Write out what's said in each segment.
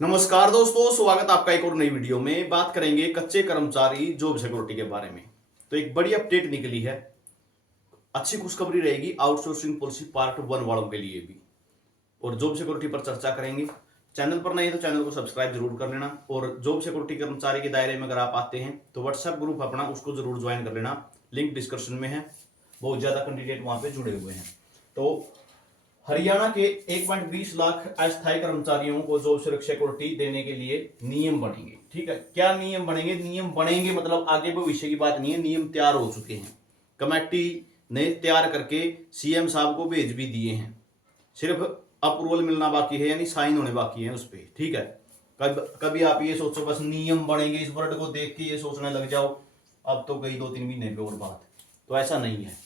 नमस्कार दोस्तों, स्वागत आपका एक और नई वीडियो में। बात करेंगे कच्चे कर्मचारी जॉब सिक्योरिटी के बारे में। तो एक बड़ी अपडेट निकली है, अच्छी खुशखबरी रहेगी आउटसोर्सिंग पॉलिसी पार्ट 1 वालों के लिए भी, और जॉब सिक्योरिटी पर चर्चा करेंगे। चैनल पर नहीं तो चैनल को सब्सक्राइब जरूर कर लेना, और जॉब सिक्योरिटी कर्मचारी के दायरे में अगर आप आते हैं तो व्हाट्सएप ग्रुप अपना उसको जरूर ज्वाइन कर लेना, लिंक डिस्क्रिप्शन में है। बहुत ज्यादा कैंडिडेट वहां पे जुड़े हुए हैं। तो हरियाणा के 1.20 लाख अस्थायी कर्मचारियों को जॉब सुरक्षा सिक्योरिटी देने के लिए नियम बनेंगे। ठीक है, क्या नियम बनेंगे? नियम बनेंगे मतलब आगे भविष्य की बात नहीं है, नियम तैयार हो चुके हैं। कमेटी ने तैयार करके सीएम साहब को भेज भी दिए हैं, सिर्फ अप्रूवल मिलना बाकी है, यानी साइन होने बाकी है उस पर। ठीक है, कभी आप ये सोचो बस नियम बनेंगे, इस वर्ड को देख के ये सोचने लग जाओ अब तो गई 2-3 महीने पे और बात, तो ऐसा नहीं है।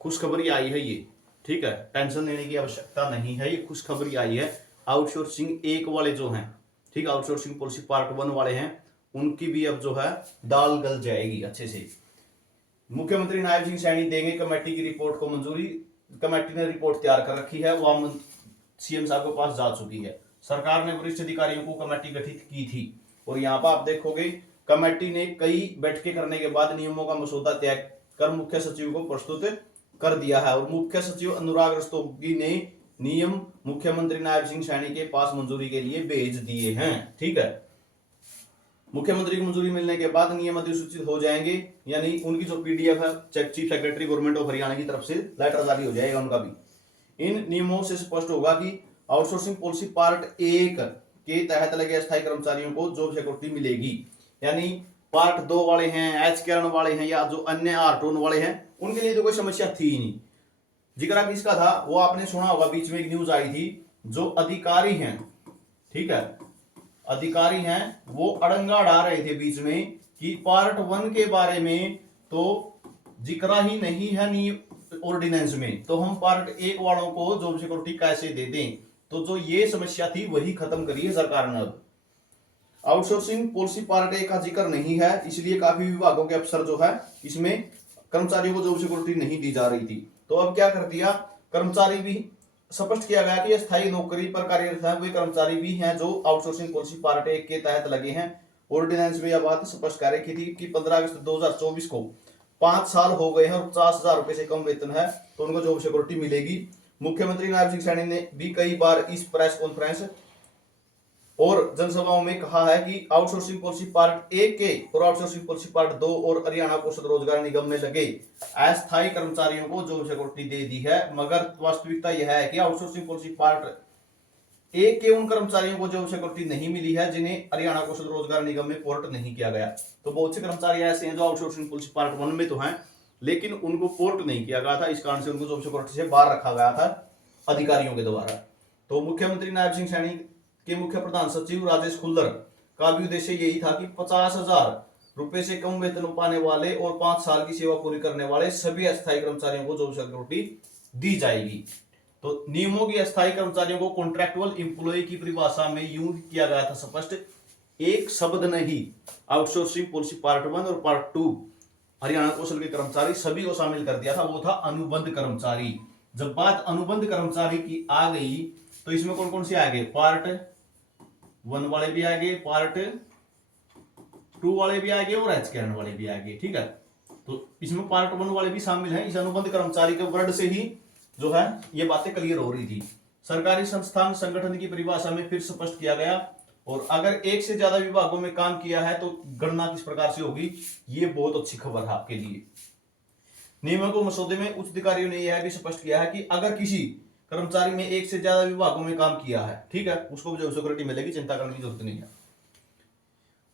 खुशखबरी आई है ये। ठीक है, टेंशन लेने की आवश्यकता नहीं है, ये खुशखबरी आई है। आउटसोर्सिंग एक वाले जो हैं, ठीक, आउटसोर्सिंग पॉलिसी पार्ट 1 वाले हैं, उनकी भी अब जो है दाल गल जाएगी अच्छे से। मुख्यमंत्री नायब सिंह सैनी देंगे कमेटी की रिपोर्ट को मंजूरी। कमेटी ने रिपोर्ट तैयार कर रखी है, वह सीएम साहब के पास जा चुकी है। सरकार ने वरिष्ठ अधिकारियों को कमेटी गठित की थी, और यहाँ पर आप देखोगे कमेटी ने कई बैठकें करने के बाद नियमों का मसौदा तय कर मुख्य सचिव को प्रस्तुत कर दिया है, और मुख्य सचिव अनुराग रस्तोगी ने नियम मुख्यमंत्री नायब सिंह सैनी के पास मंजूरी के लिए भेज दिए हैं। ठीक है, मुख्यमंत्री की मंजूरी मिलने के बाद नियम अधिसूचित हो जाएंगे, यानी उनकी जो पीडीएफ है chief secretary government of Haryana की तरफ से लेटर जारी हो जाएगा उनका भी। इन नियमों से स्पष्ट होगा कि आउटसोर्सिंग पॉलिसी पार्ट 1 के तहत लगे अस्थायी कर्मचारियों को जॉब सिक्योरिटी मिलेगी। यानी पार्ट 2 वाले हैं, एच कैरण वाले हैं, या जो अन्य आर्टोन वाले हैं, उनके लिए तो कोई समस्या थी ही नहीं। जिक्र किसका था वो आपने सुना होगा, बीच में एक न्यूज आई थी, जो अधिकारी हैं, ठीक है, अधिकारी हैं, वो अड़ंगा अड़ा रहे थे बीच में कि पार्ट 1 के बारे में तो जिक्र ही नहीं है ऑर्डिनेंस में, तो हम पार्ट 1 वालों को जॉब सिक्योरिटी कैसे दे दें। तो जो ये समस्या थी वही खत्म करी है सरकार ने। अब आउटसोर्सिंग पॉलिसी पार्ट 1 का जिक्र नहीं है, इसलिए काफी विभागों के अफसर जो है इसमें कर्मचारियों को जॉब सिक्योरिटी नहीं दी जा रही थी। तो अब क्या कर दिया, कर्मचारी भी स्पष्ट किया गया कि अस्थायी नौकरी पर कार्यरत है वे कर्मचारी भी हैं जो आउटसोर्सिंग पॉलिसी पार्ट 1 के तहत लगे हैं। ऑर्डिनेंस में यह बात स्पष्ट कर रखी थी कि 15 अगस्त 2024 को 5 साल हो गए हैं और 50,000 रुपए से कम वेतन है तो उनको जॉब सिक्योरिटी मिलेगी। मुख्यमंत्री नायब सिंह सैनी ने भी कई बार इस प्रेस कॉन्फ्रेंस और जनसभाओं में कहा है कि आउटसोर्सिंग पॉलिसी पार्ट 1 के और आउटसोर्सिंग पॉलिसी पार्ट 2 और हरियाणा कौशल रोजगार निगम में लगे अस्थायी कर्मचारियों को जॉब सिक्योरिटी दे दी है। मगर वास्तविकता यह है कि आउटसोर्सिंग पॉलिसी पार्ट 1 के उन कर्मचारियों को जॉब सिक्योरिटी नहीं मिली है जिन्हें हरियाणा कौशल रोजगार निगम में पोर्ट नहीं किया गया। तो बहुत से कर्मचारी ऐसे हैं जो आउटसोर्सिंग पॉलिसी पार्ट 1 में तो हैं, लेकिन उनको पोर्ट नहीं किया गया था, इस कारण से उनको जॉब सिक्योरिटी से बाहर रखा गया था अधिकारियों के द्वारा। तो मुख्यमंत्री नायब सिंह सैनी के मुख्य प्रधान सचिव राजेश खुल्लर का भी उद्देश्य यही था कि 50,000 रुपए से कम वेतन पाने वाले और 5 साल की सेवा पूरी करने वाले सभी अस्थायी कर्मचारियों को जॉब सिक्योरिटी दी जाएगी। तो नियमों की अस्थायी कर्मचारियों को कॉन्ट्रैक्चुअल एम्प्लॉय की परिभाषा में यूं किया गया था स्पष्ट, एक शब्द नहीं, आउटसोर्सिंग पॉलिसी पार्ट 1 और पार्ट 2 हरियाणा कौशल के कर्मचारी सभी को शामिल कर दिया था, वो था अनुबंध कर्मचारी। जब बात अनुबंध कर्मचारी की आ गई तो इसमें कौन कौन से आ गए, पार्ट 1 वाले भी आ गए, पार्ट 2 वाले भी आ गए और एच कैरण वाले भी आ गए। ठीक है, तो इसमें पार्ट 1 वाले भी शामिल हैं। इस अनुबंध कर्मचारी के वर्ड से ही जो है ये बातें क्लियर हो रही थी। सरकारी संस्थान संगठन की परिभाषा में फिर स्पष्ट किया गया, और अगर एक से ज्यादा विभागों में काम किया है तो गणना किस प्रकार से होगी, ये बहुत अच्छी खबर है आपके लिए। नियमों को मसौदे में उच्च अधिकारियों ने यह भी स्पष्ट किया है कि अगर किसी कर्मचारी ने एक से ज्यादा विभागों में काम किया है, ठीक है, उसको जॉब सिक्योरिटी मिलेगी, चिंता करने की जरूरत नहीं है।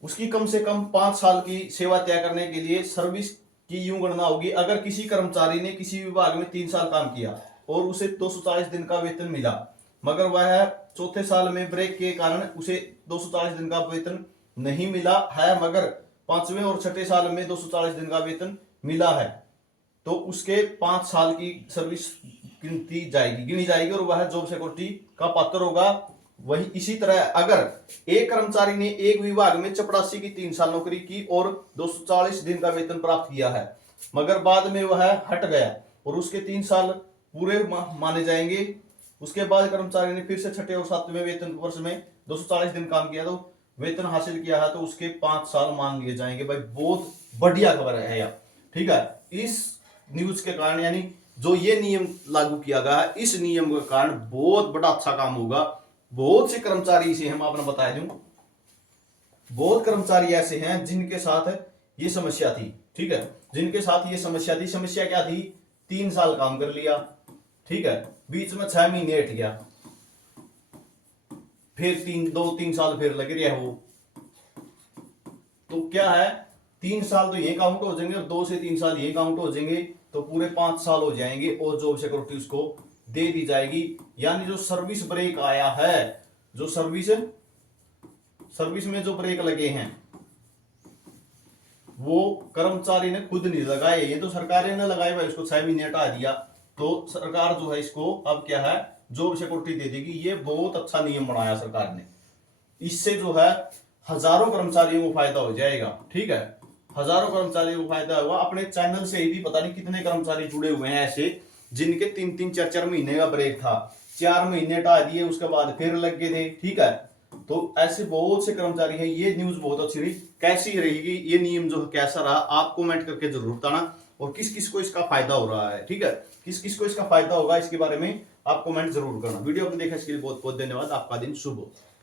उसकी कम से कम 5 साल की सेवा तय करने के लिए सर्विस की यूं गणना होगी, अगर किसी कर्मचारी ने किसी विभाग में 3 साल काम किया और उसे 240 दिन का वेतन मिला, मगर वह चौथे साल में ब्रेक के कारण उसे 240 दिन का वेतन नहीं मिला है, मगर 5वें और 6ठे साल में 240 दिन का वेतन मिला है, तो उसके 5 साल की सर्विस गिनी जाएगी और वह जॉब सिक्योरिटी का पात्र होगा। वही इसी तरह अगर एक कर्मचारी ने एक विभाग में चपरासी की 3 साल नौकरी की और 240 दिन का वेतन प्राप्त किया है, मगर बाद में वह हट गया और उसके 3 साल पूरे माने जाएंगे, उसके बाद कर्मचारी ने फिर से 6ठे और 7वें वेतन वर्ष में 240 दिन काम किया तो वेतन हासिल किया है तो उसके 5 साल मान लिए जाएंगे। भाई बहुत बढ़िया खबर है यार, ठीक है। इस न्यूज के कारण यानी जो ये नियम लागू किया गया है, इस नियम के कारण बहुत बड़ा अच्छा काम होगा। बहुत से कर्मचारी से हम आपने बता दूं, बहुत कर्मचारी ऐसे हैं जिनके साथ ये समस्या थी, ठीक है, जिनके साथ ये समस्या थी। समस्या क्या थी? 3 साल काम कर लिया, ठीक है, बीच में 6 महीने हट गया, फिर 2-3 साल फिर लग रहा हो, तो क्या है, 3 साल तो ये काउंट हो जाएंगे और 2 से 3 साल ये काउंट हो जाएंगे, तो पूरे 5 साल हो जाएंगे और जॉब सिक्योरिटी उसको दे दी जाएगी। यानी जो सर्विस ब्रेक आया है, जो सर्विस में जो ब्रेक लगे हैं वो कर्मचारी ने खुद नहीं लगाए, ये तो सरकार ने लगाए भाई, उसको 6 महीने हटा दिया, तो सरकार जो है इसको अब क्या है, जॉब सिक्योरिटी दे देगी। ये बहुत अच्छा नियम बनाया सरकार ने, इससे जो है हजारों कर्मचारियों को फायदा हो जाएगा, ठीक है, हजारों कर्मचारियों को फायदा हुआ। अपने चैनल से ही पता नहीं कितने कर्मचारी जुड़े हुए हैं ऐसे जिनके 3-3, 4-4 महीने का ब्रेक था, 4 महीने हटा दिए, उसके बाद फिर लग गए थे, ठीक है। तो ऐसे बहुत से कर्मचारी हैं। ये न्यूज बहुत अच्छी रही, कैसी रहेगी ये नियम जो कैसा रहा, आप कमेंट करके जरूर बताना, और किस किस को इसका फायदा हो रहा है, ठीक है, किस किस को इसका फायदा होगा इसके बारे में आप कमेंट जरूर करना। वीडियो आपने देखा इसके लिए बहुत बहुत धन्यवाद। आपका दिन शुभ हो।